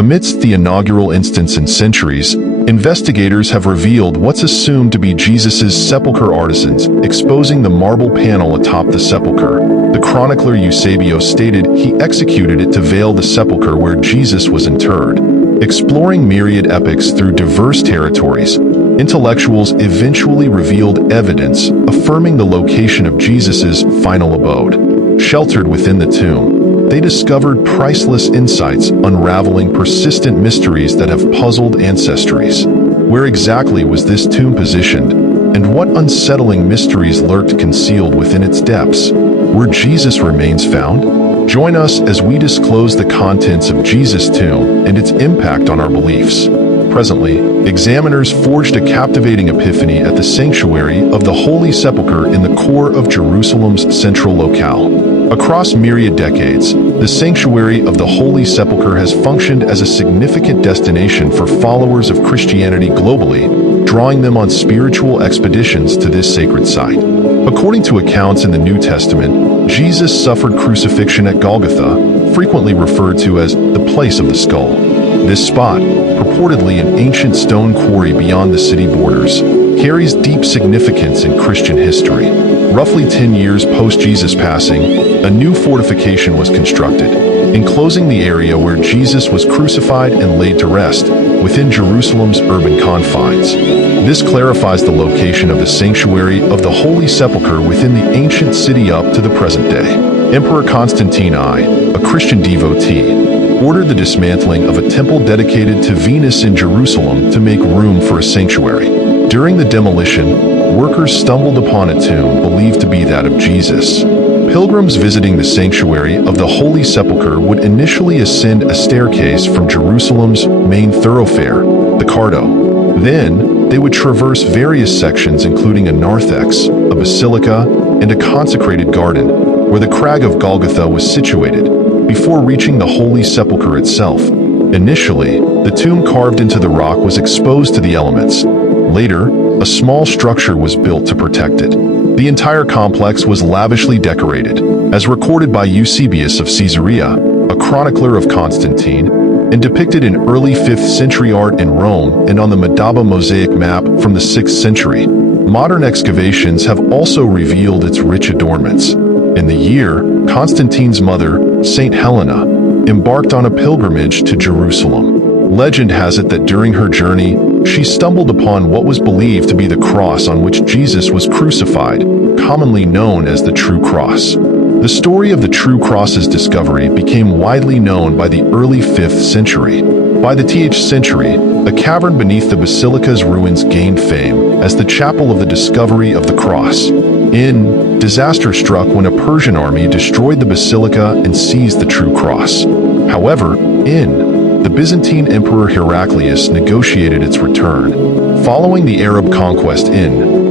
Amidst the inaugural instance in centuries, investigators have revealed what's assumed to be Jesus' sepulchre artisans, exposing the marble panel atop the sepulchre. The chronicler Eusebius stated he executed it to veil the sepulchre where Jesus was interred. Exploring myriad epics through diverse territories, intellectuals eventually revealed evidence affirming the location of Jesus' final abode. Sheltered within the tomb, they discovered priceless insights unraveling persistent mysteries that have puzzled ancestries. Where exactly was this tomb positioned, and what unsettling mysteries lurked concealed within its depths? Where Jesus remains found? Join us as we disclose the contents of Jesus' tomb and its impact on our beliefs. Presently, examiners forged a captivating epiphany at the sanctuary of the Holy Sepulchre in the core of Jerusalem's central locale. Across myriad decades, the sanctuary of the Holy Sepulchre has functioned as a significant destination for followers of Christianity globally, drawing them on spiritual expeditions to this sacred site. According to accounts in the New Testament, Jesus suffered crucifixion at Golgotha, frequently referred to as the place of the skull. This spot, purportedly an ancient stone quarry beyond the city borders, carries deep significance in Christian history. Roughly 10 years post Jesus' passing, a new fortification was constructed, enclosing the area where Jesus was crucified and laid to rest, within Jerusalem's urban confines. This clarifies the location of the sanctuary of the Holy Sepulchre within the ancient city up to the present day. Emperor Constantine I, a Christian devotee, ordered the dismantling of a temple dedicated to Venus in Jerusalem to make room for a sanctuary. During the demolition, workers stumbled upon a tomb believed to be that of Jesus. Pilgrims visiting the sanctuary of the Holy Sepulchre would initially ascend a staircase from Jerusalem's main thoroughfare, the Cardo. Then, they would traverse various sections including a narthex, a basilica, and a consecrated garden, where the crag of Golgotha was situated, before reaching the Holy Sepulchre itself. Initially, the tomb carved into the rock was exposed to the elements. Later, a small structure was built to protect it. The entire complex was lavishly decorated, as recorded by Eusebius of Caesarea, a chronicler of Constantine, and depicted in early 5th century art in Rome and on the Madaba mosaic map from the 6th century. Modern excavations have also revealed its rich adornments. In the year, Constantine's mother, Saint Helena, embarked on a pilgrimage to Jerusalem. Legend has it that during her journey, she stumbled upon what was believed to be the cross on which Jesus was crucified, commonly known as the True Cross. The story of the True Cross's discovery became widely known by the early 5th century. By the 10th century, a cavern beneath the basilica's ruins gained fame as the chapel of the discovery of the cross. Disaster struck when a Persian army destroyed the basilica and seized the True Cross. However, the Byzantine Emperor Heraclius negotiated its return. Following the Arab conquest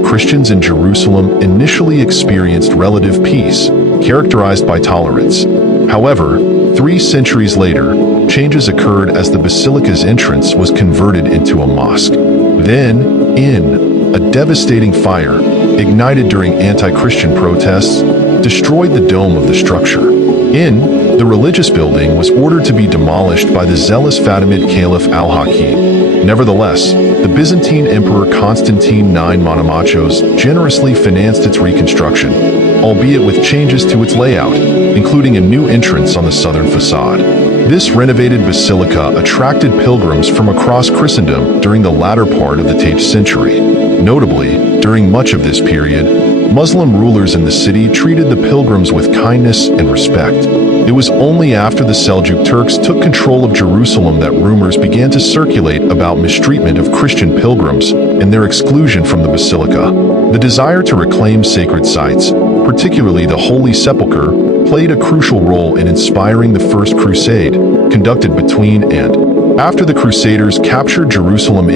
Christians in Jerusalem initially experienced relative peace, characterized by tolerance. However, 3 centuries later, changes occurred as the basilica's entrance was converted into a mosque. Then, a devastating fire, ignited during anti-Christian protests, destroyed the dome of the structure. The religious building was ordered to be demolished by the zealous Fatimid Caliph al-Hakim. Nevertheless, the Byzantine Emperor Constantine IX Monomachos generously financed its reconstruction, albeit with changes to its layout, including a new entrance on the southern facade. This renovated basilica attracted pilgrims from across Christendom during the latter part of the 10th century. Notably, during much of this period, Muslim rulers in the city treated the pilgrims with kindness and respect. It was only after the Seljuk Turks took control of Jerusalem that rumors began to circulate about mistreatment of Christian pilgrims and their exclusion from the basilica. The desire to reclaim sacred sites, particularly the Holy Sepulchre, played a crucial role in inspiring the First Crusade, conducted between and after the Crusaders captured Jerusalem.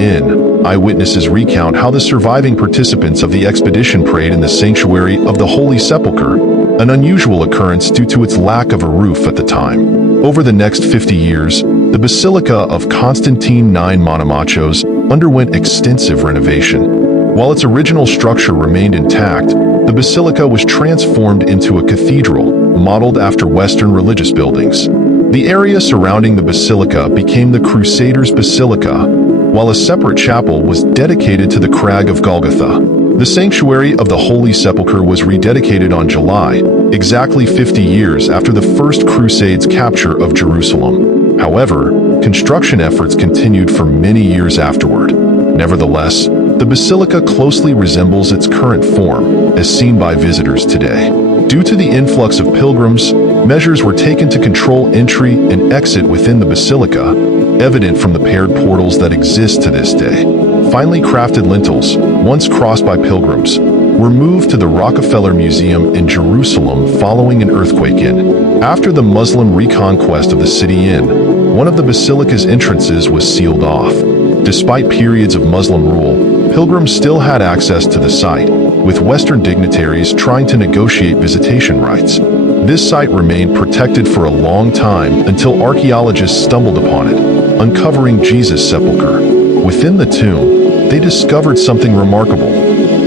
Eyewitnesses recount how the surviving participants of the expedition prayed in the sanctuary of the Holy Sepulchre, an unusual occurrence due to its lack of a roof at the time. Over the next 50 years, the Basilica of Constantine IX Monomachos underwent extensive renovation. While its original structure remained intact, the basilica was transformed into a cathedral, modeled after Western religious buildings. The area surrounding the basilica became the Crusaders' Basilica, while a separate chapel was dedicated to the Crag of Golgotha. The sanctuary of the Holy Sepulchre was rededicated on July, exactly 50 years after the First Crusade's capture of Jerusalem. However, construction efforts continued for many years afterward. Nevertheless, the basilica closely resembles its current form, as seen by visitors today. Due to the influx of pilgrims, measures were taken to control entry and exit within the basilica, evident from the paired portals that exist to this day. Finely crafted lintels, once crossed by pilgrims, were moved to the Rockefeller Museum in Jerusalem following an earthquake after the Muslim reconquest of the city one of the basilica's entrances was sealed off. Despite periods of Muslim rule, pilgrims still had access to the site, with Western dignitaries trying to negotiate visitation rights. This site remained protected for a long time until archaeologists stumbled upon it, uncovering Jesus' sepulchre. Within the tomb, they discovered something remarkable: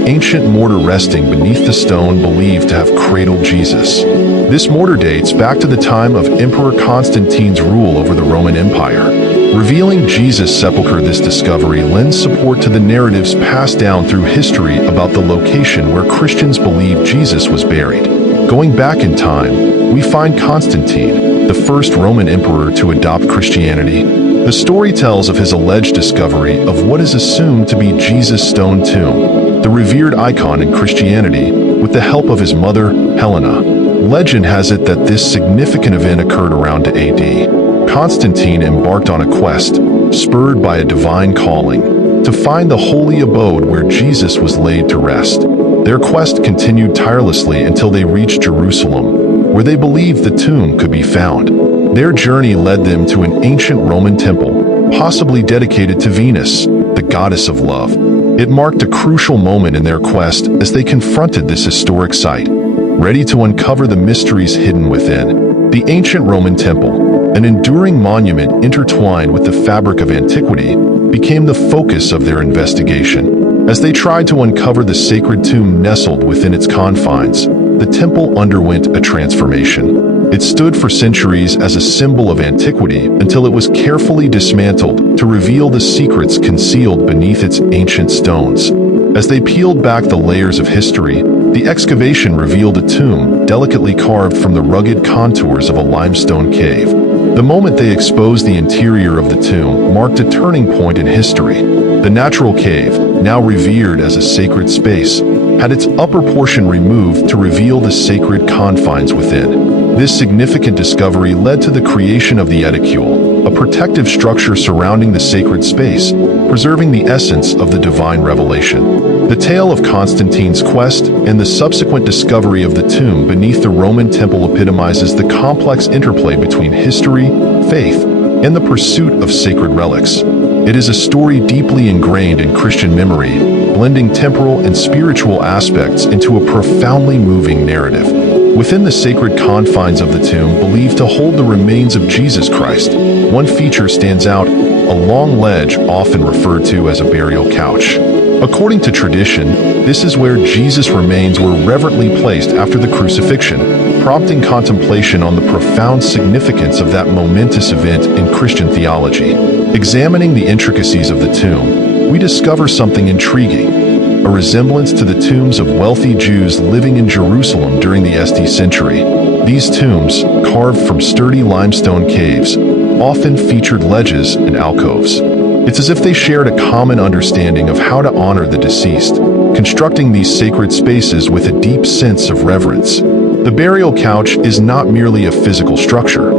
ancient mortar resting beneath the stone believed to have cradled Jesus. This mortar dates back to the time of Emperor Constantine's rule over the Roman Empire. Revealing Jesus' sepulchre, this discovery lends support to the narratives passed down through history about the location where Christians believe Jesus was buried. Going back in time, we find Constantine, the first Roman emperor to adopt Christianity. The story tells of his alleged discovery of what is assumed to be Jesus' stone tomb, the revered icon in Christianity, with the help of his mother, Helena. Legend has it that this significant event occurred around AD. Constantine embarked on a quest, spurred by a divine calling, to find the holy abode where Jesus was laid to rest. Their quest continued tirelessly until they reached Jerusalem, where they believed the tomb could be found. Their journey led them to an ancient Roman temple, possibly dedicated to Venus, the goddess of love. It marked a crucial moment in their quest as they confronted this historic site, ready to uncover the mysteries hidden within. The ancient Roman temple, an enduring monument intertwined with the fabric of antiquity, became the focus of their investigation. As they tried to uncover the sacred tomb nestled within its confines, the temple underwent a transformation. It stood for centuries as a symbol of antiquity until it was carefully dismantled to reveal the secrets concealed beneath its ancient stones. As they peeled back the layers of history, the excavation revealed a tomb delicately carved from the rugged contours of a limestone cave. The moment they exposed the interior of the tomb marked a turning point in history. The natural cave, now revered as a sacred space, had its upper portion removed to reveal the sacred confines within. This significant discovery led to the creation of the Edicule, a protective structure surrounding the sacred space, preserving the essence of the divine revelation. The tale of Constantine's quest and the subsequent discovery of the tomb beneath the Roman temple epitomizes the complex interplay between history, faith, and the pursuit of sacred relics. It is a story deeply ingrained in Christian memory, blending temporal and spiritual aspects into a profoundly moving narrative. Within the sacred confines of the tomb believed to hold the remains of Jesus Christ, one feature stands out: a long ledge often referred to as a burial couch. According to tradition, this is where Jesus' remains were reverently placed after the crucifixion, prompting contemplation on the profound significance of that momentous event in Christian theology. Examining the intricacies of the tomb, we discover something intriguing: a resemblance to the tombs of wealthy Jews living in Jerusalem during the SD century. These tombs, carved from sturdy limestone caves, often featured ledges and alcoves. It's as if they shared a common understanding of how to honor the deceased, constructing these sacred spaces with a deep sense of reverence. The burial couch is not merely a physical structure.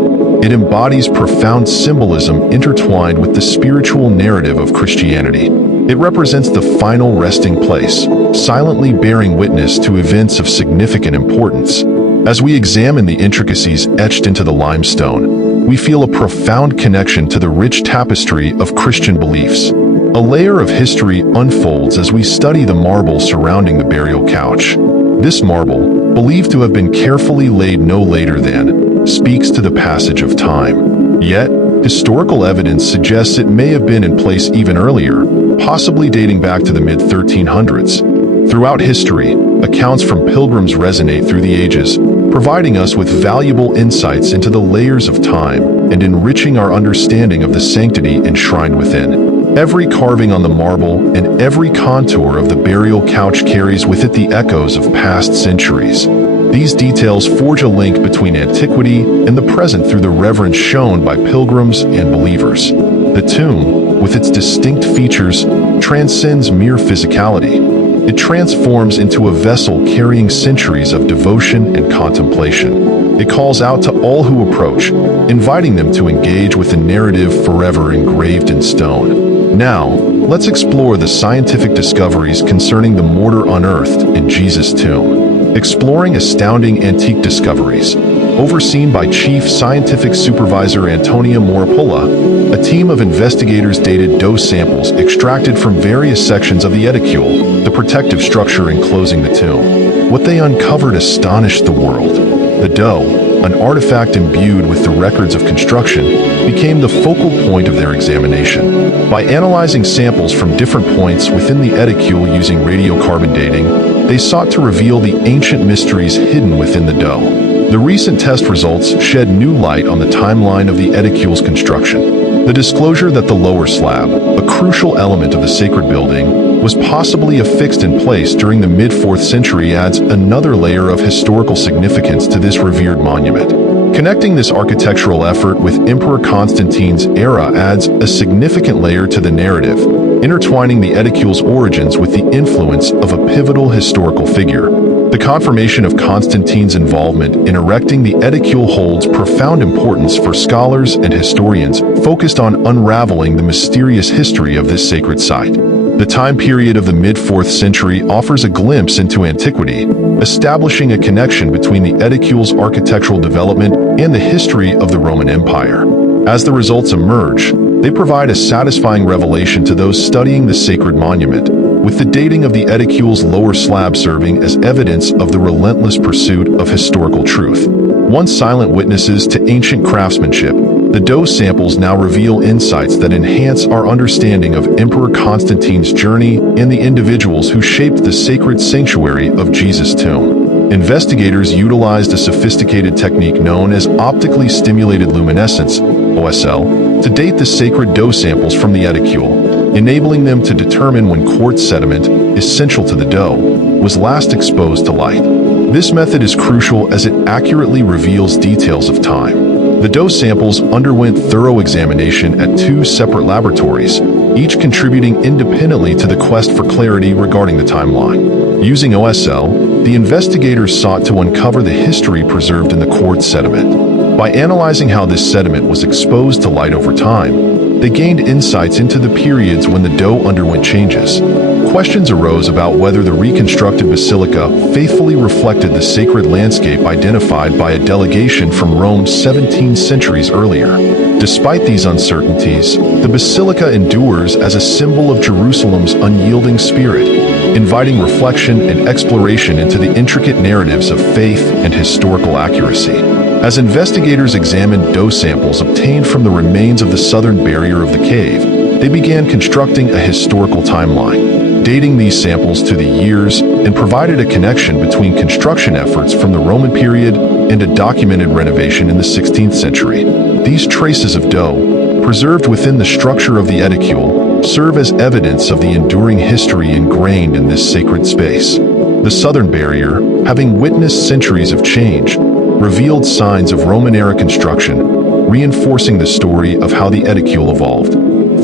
It embodies profound symbolism intertwined with the spiritual narrative of Christianity. It represents the final resting place, silently bearing witness to events of significant importance. As we examine the intricacies etched into the limestone, we feel a profound connection to the rich tapestry of Christian beliefs. A layer of history unfolds as we study the marble surrounding the burial couch. This marble, believed to have been carefully laid no later than, speaks to the passage of time. Yet, historical evidence suggests it may have been in place even earlier, possibly dating back to the mid-1300s. Throughout history, accounts from pilgrims resonate through the ages, providing us with valuable insights into the layers of time, and enriching our understanding of the sanctity enshrined within. Every carving on the marble and every contour of the burial couch carries with it the echoes of past centuries. These details forge a link between antiquity and the present through the reverence shown by pilgrims and believers. The tomb, with its distinct features, transcends mere physicality. It transforms into a vessel carrying centuries of devotion and contemplation. It calls out to all who approach, inviting them to engage with the narrative forever engraved in stone. Now, let's explore the scientific discoveries concerning the mortar unearthed in Jesus' tomb. Exploring astounding antique discoveries. Overseen by Chief Scientific Supervisor Antonia Moripola, a team of investigators dated dough samples extracted from various sections of the edicule, the protective structure enclosing the tomb. What they uncovered astonished the world. The dough, an artifact imbued with the records of construction, became the focal point of their examination. By analyzing samples from different points within the edicule using radiocarbon dating, they sought to reveal the ancient mysteries hidden within the dough. The recent test results shed new light on the timeline of the edicule's construction. The disclosure that the lower slab, a crucial element of the sacred building, was possibly affixed in place during the mid-4th century adds another layer of historical significance to this revered monument. Connecting this architectural effort with Emperor Constantine's era adds a significant layer to the narrative, intertwining the edicule's origins with the influence of a pivotal historical figure. The confirmation of Constantine's involvement in erecting the edicule holds profound importance for scholars and historians focused on unraveling the mysterious history of this sacred site. The time period of the mid-4th century offers a glimpse into antiquity, establishing a connection between the edicule's architectural development and the history of the Roman Empire. As the results emerge, they provide a satisfying revelation to those studying the sacred monument, with the dating of the edicule's lower slab serving as evidence of the relentless pursuit of historical truth. Once silent witnesses to ancient craftsmanship, the dough samples now reveal insights that enhance our understanding of Emperor Constantine's journey and the individuals who shaped the sacred sanctuary of Jesus' tomb. Investigators utilized a sophisticated technique known as optically stimulated luminescence, OSL, to date the sacred dough samples from the edicule, enabling them to determine when quartz sediment, essential to the dough, was last exposed to light. This method is crucial as it accurately reveals details of time. The dough samples underwent thorough examination at 2 separate laboratories, each contributing independently to the quest for clarity regarding the timeline. Using OSL, the investigators sought to uncover the history preserved in the quartz sediment. By analyzing how this sediment was exposed to light over time, they gained insights into the periods when the dough underwent changes. Questions arose about whether the reconstructed basilica faithfully reflected the sacred landscape identified by a delegation from Rome 17 centuries earlier. Despite these uncertainties, the basilica endures as a symbol of Jerusalem's unyielding spirit, inviting reflection and exploration into the intricate narratives of faith and historical accuracy. As investigators examined dough samples obtained from the remains of the southern barrier of the cave, they began constructing a historical timeline, dating these samples to the years and provided a connection between construction efforts from the Roman period and a documented renovation in the 16th century. These traces of dough, preserved within the structure of the edicule, serve as evidence of the enduring history ingrained in this sacred space. The southern barrier, having witnessed centuries of change, revealed signs of Roman-era construction, reinforcing the story of how the edicule evolved.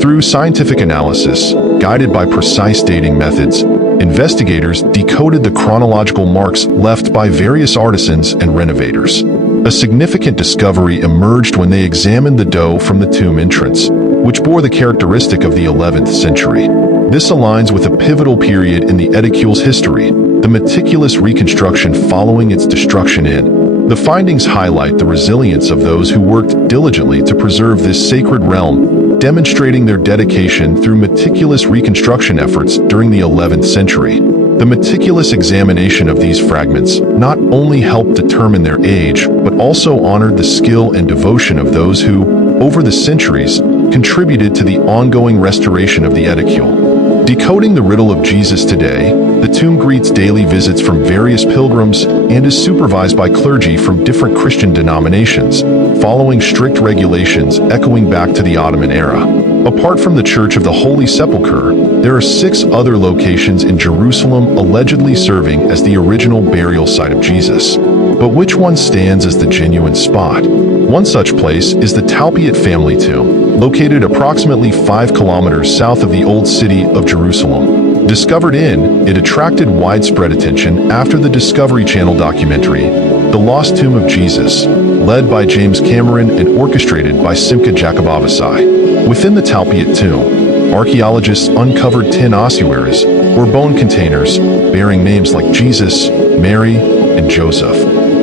Through scientific analysis, guided by precise dating methods, investigators decoded the chronological marks left by various artisans and renovators. A significant discovery emerged when they examined the dough from the tomb entrance, which bore the characteristic of the 11th century. This aligns with a pivotal period in the edicule's history, the meticulous reconstruction following its destruction in. The findings highlight the resilience of those who worked diligently to preserve this sacred realm, demonstrating their dedication through meticulous reconstruction efforts during the 11th century. The meticulous examination of these fragments not only helped determine their age, but also honored the skill and devotion of those who, over the centuries, contributed to the ongoing restoration of the edicule. Decoding the riddle of Jesus today, the tomb greets daily visits from various pilgrims and is supervised by clergy from different Christian denominations, following strict regulations echoing back to the Ottoman era. Apart from the Church of the Holy Sepulchre, there are 6 other locations in Jerusalem allegedly serving as the original burial site of Jesus. But which one stands as the genuine spot? One such place is the Talpiot family tomb, located approximately 5 kilometers south of the old city of Jerusalem. Discovered it attracted widespread attention after the Discovery Channel documentary, The Lost Tomb of Jesus, led by James Cameron and orchestrated by Simcha Jakubowski. Within the Talpiot tomb, archaeologists uncovered 10 ossuaries, or bone containers, bearing names like Jesus, Mary, and Joseph.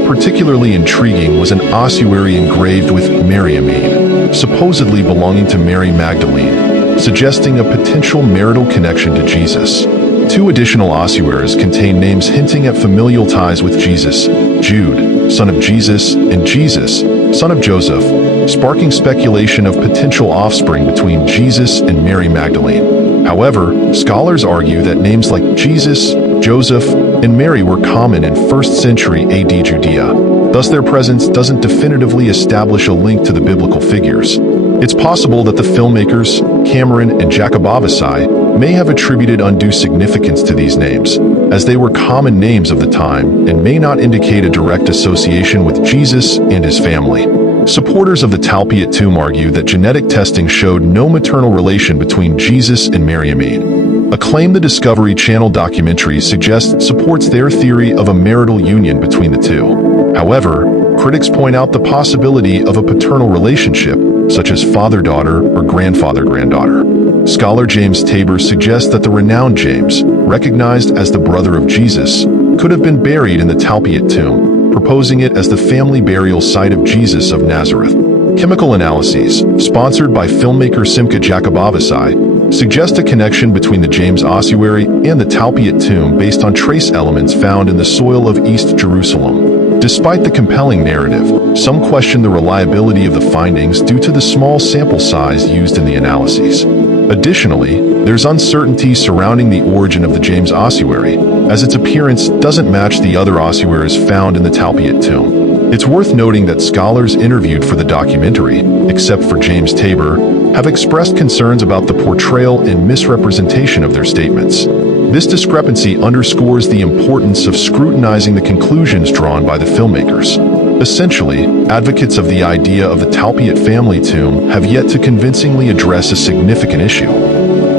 Particularly intriguing was an ossuary engraved with Mariamene, supposedly belonging to Mary Magdalene, suggesting a potential marital connection to Jesus. 2 additional ossuaries contain names hinting at familial ties with Jesus, Jude, son of Jesus, and Jesus, son of Joseph, sparking speculation of potential offspring between Jesus and Mary Magdalene. However, scholars argue that names like Jesus, Joseph, and Mary were common in 1st century AD Judea. Thus their presence doesn't definitively establish a link to the biblical figures. It's possible that the filmmakers, Cameron and Jakubowski, may have attributed undue significance to these names, as they were common names of the time and may not indicate a direct association with Jesus and his family. Supporters of the Talpiot tomb argue that genetic testing showed no maternal relation between Jesus and Mariamene, a claim the Discovery Channel documentary suggests supports their theory of a marital union between the two. However, critics point out the possibility of a paternal relationship, such as father-daughter or grandfather-granddaughter. Scholar James Tabor suggests that the renowned James, recognized as the brother of Jesus, could have been buried in the Talpiot tomb, proposing it as the family burial site of Jesus of Nazareth. Chemical analyses, sponsored by filmmaker Simcha Jakubowski, suggest a connection between the James ossuary and the Talpiot tomb based on trace elements found in the soil of East Jerusalem. Despite the compelling narrative, some question the reliability of the findings due to the small sample size used in the analyses. Additionally, there's uncertainty surrounding the origin of the James ossuary, as its appearance doesn't match the other ossuaries found in the Talpiot tomb. It's worth noting that scholars interviewed for the documentary, except for James Tabor, have expressed concerns about the portrayal and misrepresentation of their statements. This discrepancy underscores the importance of scrutinizing the conclusions drawn by the filmmakers. Essentially, advocates of the idea of the Talpiot family tomb have yet to convincingly address a significant issue.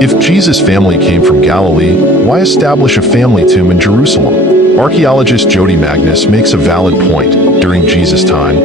If Jesus' family came from Galilee, why establish a family tomb in Jerusalem? Archaeologist Jody Magnus makes a valid point. During Jesus' time,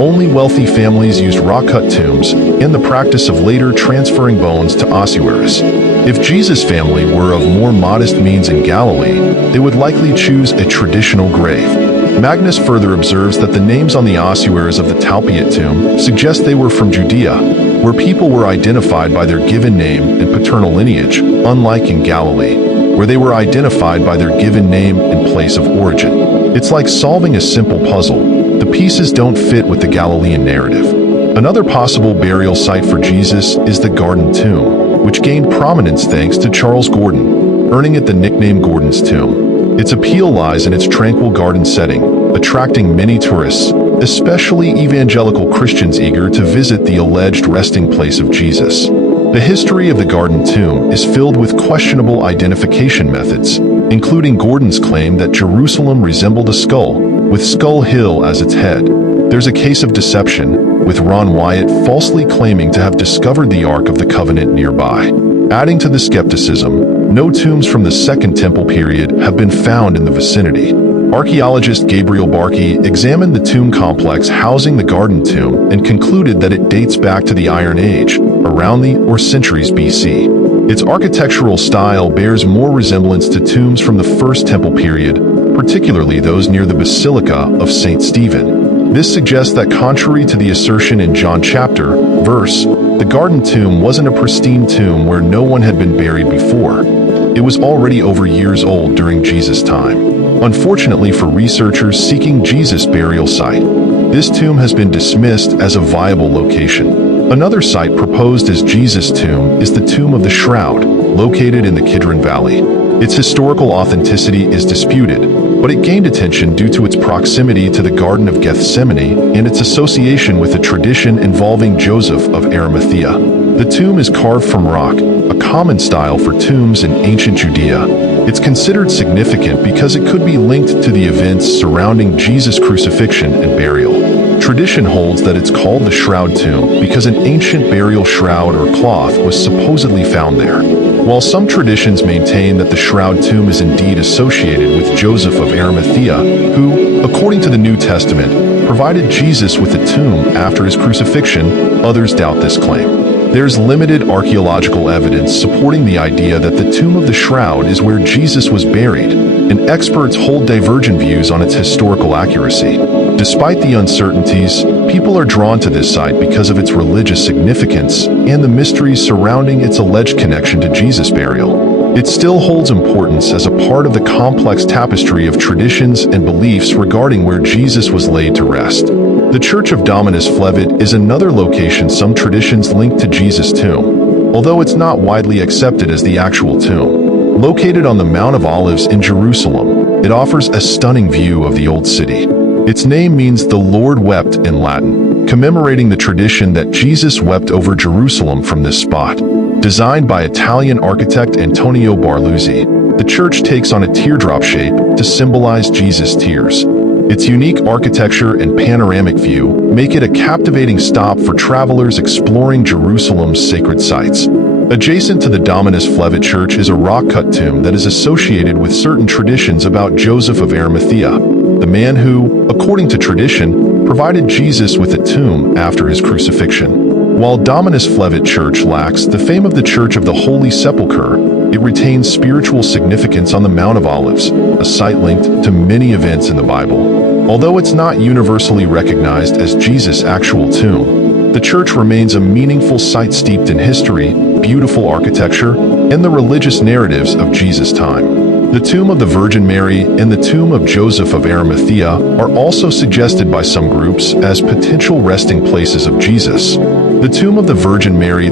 only wealthy families used rock-cut tombs and the practice of later transferring bones to ossuaries. If Jesus' family were of more modest means in Galilee, they would likely choose a traditional grave. Magnus further observes that the names on the ossuaries of the Talpiot tomb suggest they were from Judea, where people were identified by their given name and paternal lineage, unlike in Galilee, where they were identified by their given name and place of origin. It's like solving a simple puzzle. The pieces don't fit with the Galilean narrative. Another possible burial site for Jesus is the Garden Tomb, which gained prominence thanks to Charles Gordon, earning it the nickname Gordon's Tomb. Its appeal lies in its tranquil garden setting, attracting many tourists, especially evangelical Christians eager to visit the alleged resting place of Jesus. The history of the Garden Tomb is filled with questionable identification methods, including Gordon's claim that Jerusalem resembled a skull, with Skull Hill as its head. There's a case of deception, with Ron Wyatt falsely claiming to have discovered the Ark of the Covenant nearby. Adding to the skepticism, no tombs from the Second Temple period have been found in the vicinity. Archaeologist Gabriel Barkey examined the tomb complex housing the Garden Tomb and concluded that it dates back to the Iron Age, around the or centuries BC. Its architectural style bears more resemblance to tombs from the First Temple period, particularly those near the Basilica of St. Stephen. This suggests that contrary to the assertion in John chapter, verse, the Garden Tomb wasn't a pristine tomb where no one had been buried before. It was already over years old during Jesus' time. Unfortunately for researchers seeking Jesus' burial site, this tomb has been dismissed as a viable location. Another site proposed as Jesus' tomb is the Tomb of the Shroud, located in the Kidron Valley. Its historical authenticity is disputed, but it gained attention due to its proximity to the Garden of Gethsemane and its association with a tradition involving Joseph of Arimathea. The tomb is carved from rock, a common style for tombs in ancient Judea. It's considered significant because it could be linked to the events surrounding Jesus' crucifixion and burial. Tradition holds that it's called the Shroud Tomb because an ancient burial shroud or cloth was supposedly found there. While some traditions maintain that the Shroud Tomb is indeed associated with Joseph of Arimathea, who, according to the New Testament, provided Jesus with a tomb after his crucifixion, others doubt this claim. There's limited archaeological evidence supporting the idea that the tomb of the Shroud is where Jesus was buried, and experts hold divergent views on its historical accuracy. Despite the uncertainties, people are drawn to this site because of its religious significance and the mysteries surrounding its alleged connection to Jesus' burial. It still holds importance as a part of the complex tapestry of traditions and beliefs regarding where Jesus was laid to rest. The Church of Dominus Flevit is another location some traditions link to Jesus' tomb, although it's not widely accepted as the actual tomb. Located on the Mount of Olives in Jerusalem, it offers a stunning view of the Old City. Its name means "the Lord wept" in Latin, commemorating the tradition that Jesus wept over Jerusalem from this spot. Designed by Italian architect Antonio Barluzzi, the church takes on a teardrop shape to symbolize Jesus' tears. Its unique architecture and panoramic view make it a captivating stop for travelers exploring Jerusalem's sacred sites. Adjacent to the Dominus Flevit Church is a rock-cut tomb that is associated with certain traditions about Joseph of Arimathea, the man who, according to tradition, provided Jesus with a tomb after his crucifixion. While Dominus Flevit Church lacks the fame of the Church of the Holy Sepulchre, it retains spiritual significance on the Mount of Olives, a site linked to many events in the Bible. Although it's not universally recognized as Jesus' actual tomb, the church remains a meaningful site steeped in history, beautiful architecture, and the religious narratives of Jesus' time. The tomb of the Virgin Mary and the tomb of Joseph of Arimathea are also suggested by some groups as potential resting places of Jesus. The tomb of the Virgin Mary,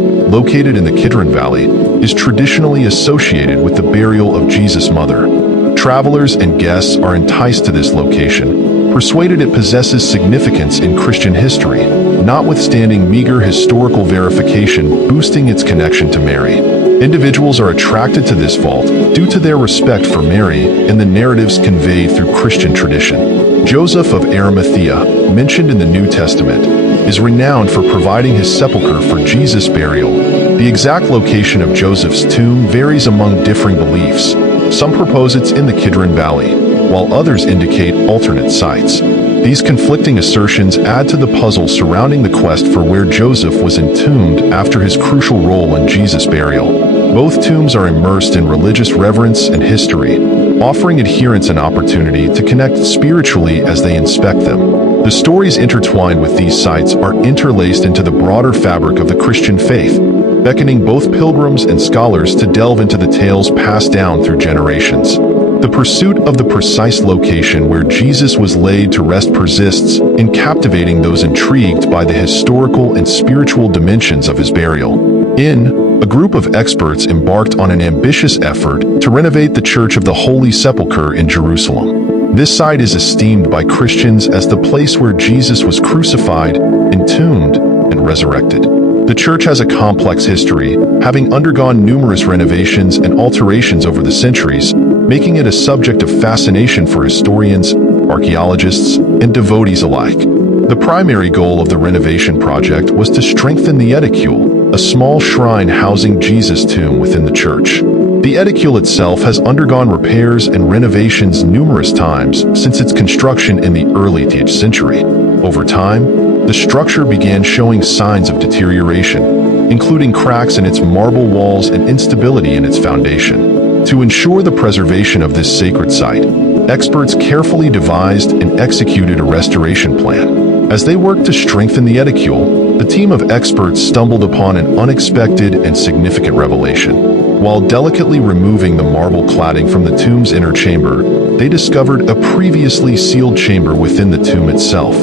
located in the Kidron Valley, is traditionally associated with the burial of Jesus' mother. Travelers and guests are enticed to this location, persuaded it possesses significance in Christian history, notwithstanding meager historical verification boosting its connection to Mary. Individuals are attracted to this vault due to their respect for Mary and the narratives conveyed through Christian tradition. Joseph of Arimathea, mentioned in the New Testament, is renowned for providing his sepulchre for Jesus' burial. The exact location of Joseph's tomb varies among differing beliefs. Some propose it's in the Kidron Valley, while others indicate alternate sites. These conflicting assertions add to the puzzle surrounding the quest for where Joseph was entombed after his crucial role in Jesus' burial. Both tombs are immersed in religious reverence and history, offering adherents an opportunity to connect spiritually as they inspect them. The stories intertwined with these sites are interlaced into the broader fabric of the Christian faith, beckoning both pilgrims and scholars to delve into the tales passed down through generations. The pursuit of the precise location where Jesus was laid to rest persists in captivating those intrigued by the historical and spiritual dimensions of his burial. A group of experts embarked on an ambitious effort to renovate the Church of the Holy Sepulchre in Jerusalem. This site is esteemed by Christians as the place where Jesus was crucified, entombed, and resurrected. The church has a complex history, having undergone numerous renovations and alterations over the centuries, making it a subject of fascination for historians, archaeologists, and devotees alike. The primary goal of the renovation project was to strengthen the edicule, a small shrine housing Jesus' tomb within the church. The edicule itself has undergone repairs and renovations numerous times since its construction in the early 10th century. Over time, the structure began showing signs of deterioration, including cracks in its marble walls and instability in its foundation. To ensure the preservation of this sacred site, experts carefully devised and executed a restoration plan. As they worked to strengthen the edicule, the team of experts stumbled upon an unexpected and significant revelation. While delicately removing the marble cladding from the tomb's inner chamber, they discovered a previously sealed chamber within the tomb itself.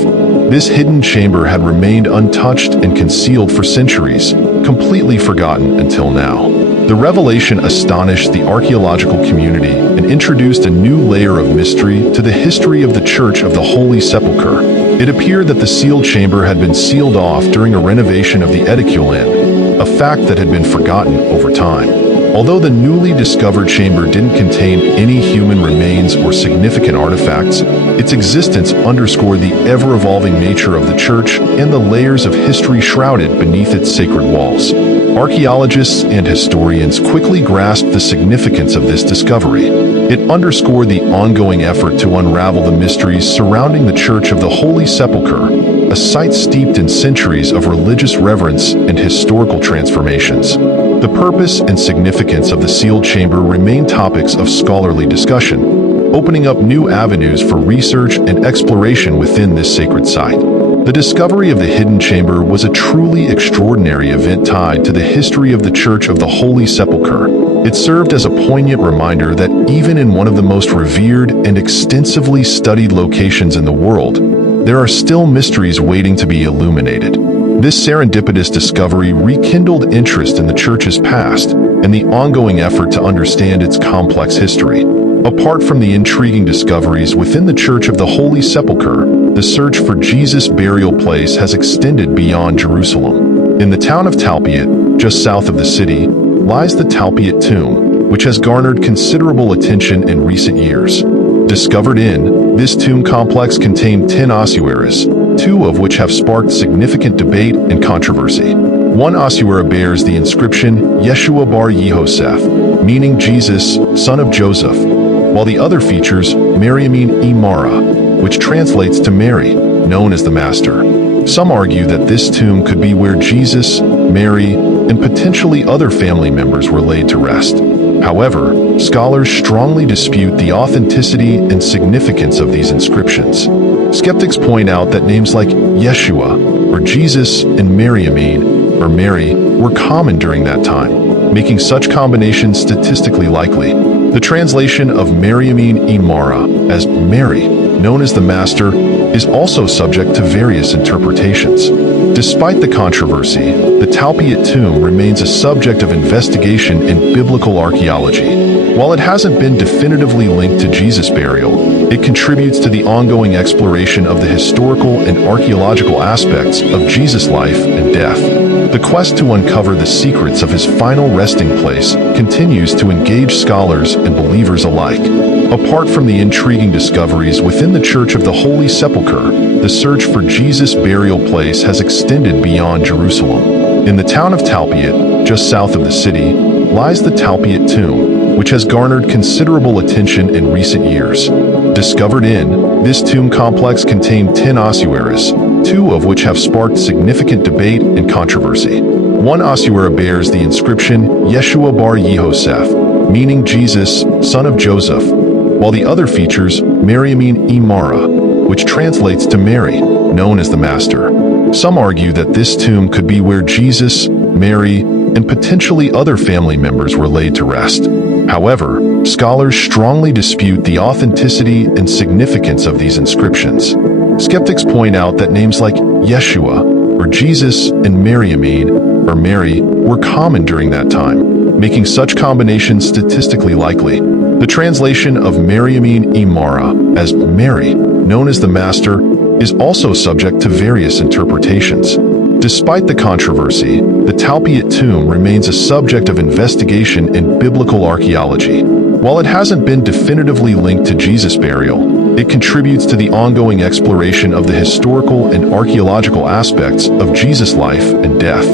This hidden chamber had remained untouched and concealed for centuries, completely forgotten until now. The revelation astonished the archaeological community and introduced a new layer of mystery to the history of the Church of the Holy Sepulchre. It appeared that the sealed chamber had been sealed off during a renovation of the Ediculan, a fact that had been forgotten over time. Although the newly discovered chamber didn't contain any human remains or significant artifacts, its existence underscored the ever-evolving nature of the church and the layers of history shrouded beneath its sacred walls. Archaeologists and historians quickly grasped the significance of this discovery. It underscored the ongoing effort to unravel the mysteries surrounding the Church of the Holy Sepulchre, a site steeped in centuries of religious reverence and historical transformations. The purpose and significance of the sealed chamber remain topics of scholarly discussion, opening up new avenues for research and exploration within this sacred site. The discovery of the hidden chamber was a truly extraordinary event tied to the history of the Church of the Holy Sepulchre. It served as a poignant reminder that even in one of the most revered and extensively studied locations in the world, there are still mysteries waiting to be illuminated. This serendipitous discovery rekindled interest in the Church's past and the ongoing effort to understand its complex history. Apart from the intriguing discoveries within the Church of the Holy Sepulchre, the search for Jesus' burial place has extended beyond Jerusalem. In the town of Talpiot, just south of the city, lies the Talpiot tomb, which has garnered considerable attention in recent years. Discovered in this tomb complex contained 10 ossuaries, 2 of which have sparked significant debate and controversy. One ossuary bears the inscription Yeshua bar Yehoseph, meaning Jesus, son of Joseph, while the other features Mariamin e Mara, which translates to Mary, known as the Master. Some argue that this tomb could be where Jesus, Mary, and potentially other family members were laid to rest. However, scholars strongly dispute the authenticity and significance of these inscriptions. Skeptics point out that names like Yeshua, or Jesus, and Mariamin, or Mary, were common during that time, making such combinations statistically likely. The translation of Mariamin e Mara as Mary, known as the Master, is also subject to various interpretations. Despite the controversy, the Talpiot tomb remains a subject of investigation in biblical archaeology. While it hasn't been definitively linked to Jesus' burial, it contributes to the ongoing exploration of the historical and archaeological aspects of Jesus' life and death. The quest to uncover the secrets of his final resting place continues to engage scholars and believers alike. Apart from the intriguing discoveries within the Church of the Holy Sepulchre, the search for Jesus' burial place has extended beyond Jerusalem. In the town of Talpiot, just south of the city, lies the Talpiot tomb, which has garnered considerable attention in recent years. Discovered in this tomb complex contained 10 ossuaries, 2 of which have sparked significant debate and controversy. One ossuary bears the inscription Yeshua bar Yehoseph, meaning Jesus, son of Joseph, while the other features Mariamin e Mara, which translates to Mary, known as the Master. Some argue that this tomb could be where Jesus, Mary, and potentially other family members were laid to rest. However, scholars strongly dispute the authenticity and significance of these inscriptions. Skeptics point out that names like Yeshua, or Jesus, and Mariamin, or Mary, were common during that time, making such combinations statistically likely. The translation of Mariamin e Mara as Mary, known as the Master, is also subject to various interpretations. Despite the controversy, the Talpiot tomb remains a subject of investigation in biblical archaeology. While it hasn't been definitively linked to Jesus' burial, it contributes to the ongoing exploration of the historical and archaeological aspects of Jesus' life and death.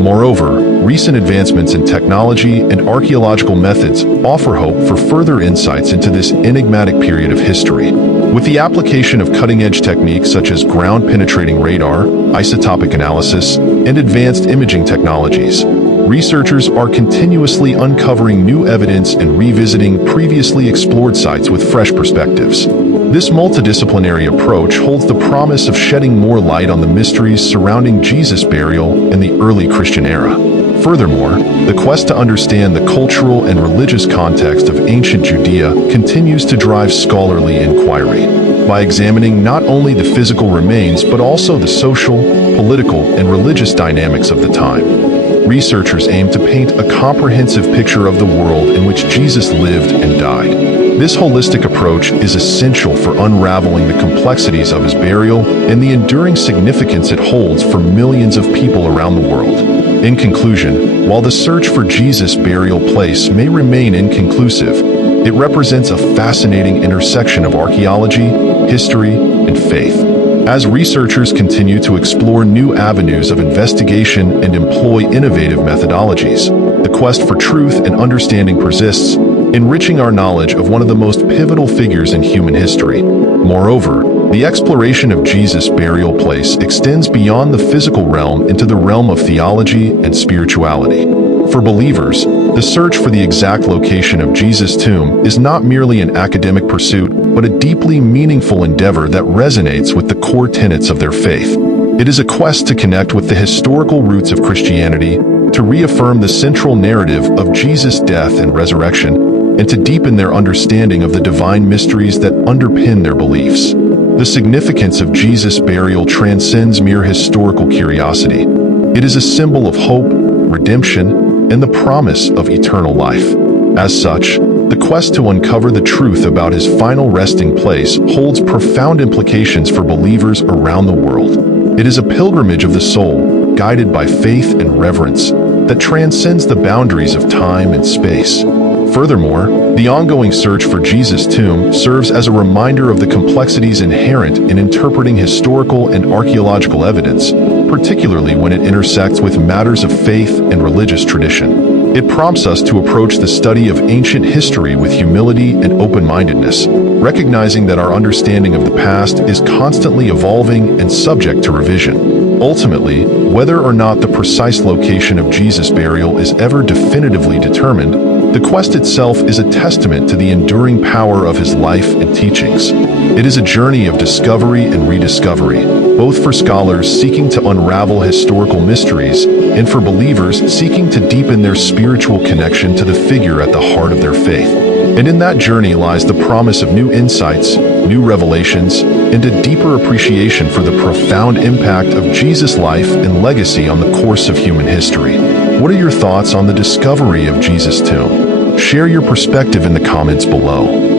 Moreover, recent advancements in technology and archaeological methods offer hope for further insights into this enigmatic period of history. With the application of cutting-edge techniques such as ground-penetrating radar, isotopic analysis, and advanced imaging technologies, researchers are continuously uncovering new evidence and revisiting previously explored sites with fresh perspectives. This multidisciplinary approach holds the promise of shedding more light on the mysteries surrounding Jesus' burial in the early Christian era. Furthermore, the quest to understand the cultural and religious context of ancient Judea continues to drive scholarly inquiry. By examining not only the physical remains but also the social, political, and religious dynamics of the time. researchers aim to paint a comprehensive picture of the world in which Jesus lived and died. This holistic approach is essential for unraveling the complexities of his burial and the enduring significance it holds for millions of people around the world. In conclusion, while the search for Jesus' burial place may remain inconclusive, it represents a fascinating intersection of archaeology, history, and faith. As researchers continue to explore new avenues of investigation and employ innovative methodologies, the quest for truth and understanding persists, enriching our knowledge of one of the most pivotal figures in human history. Moreover, the exploration of Jesus' burial place extends beyond the physical realm into the realm of theology and spirituality. For believers, the search for the exact location of Jesus' tomb is not merely an academic pursuit, but a deeply meaningful endeavor that resonates with the core tenets of their faith. It is a quest to connect with the historical roots of Christianity, to reaffirm the central narrative of Jesus' death and resurrection, and to deepen their understanding of the divine mysteries that underpin their beliefs. The significance of Jesus' burial transcends mere historical curiosity. It is a symbol of hope, redemption, and the promise of eternal life. As such, the quest to uncover the truth about his final resting place holds profound implications for believers around the world. It is a pilgrimage of the soul, guided by faith and reverence, that transcends the boundaries of time and space. Furthermore, the ongoing search for Jesus' tomb serves as a reminder of the complexities inherent in interpreting historical and archaeological evidence, particularly when it intersects with matters of faith and religious tradition. It prompts us to approach the study of ancient history with humility and open-mindedness, recognizing that our understanding of the past is constantly evolving and subject to revision. Ultimately, whether or not the precise location of Jesus' burial is ever definitively determined, the quest itself is a testament to the enduring power of his life and teachings. It is a journey of discovery and rediscovery, both for scholars seeking to unravel historical mysteries and for believers seeking to deepen their spiritual connection to the figure at the heart of their faith. And in that journey lies the promise of new insights, new revelations, and a deeper appreciation for the profound impact of Jesus' life and legacy on the course of human history. What are your thoughts on the discovery of Jesus' tomb? Share your perspective in the comments below.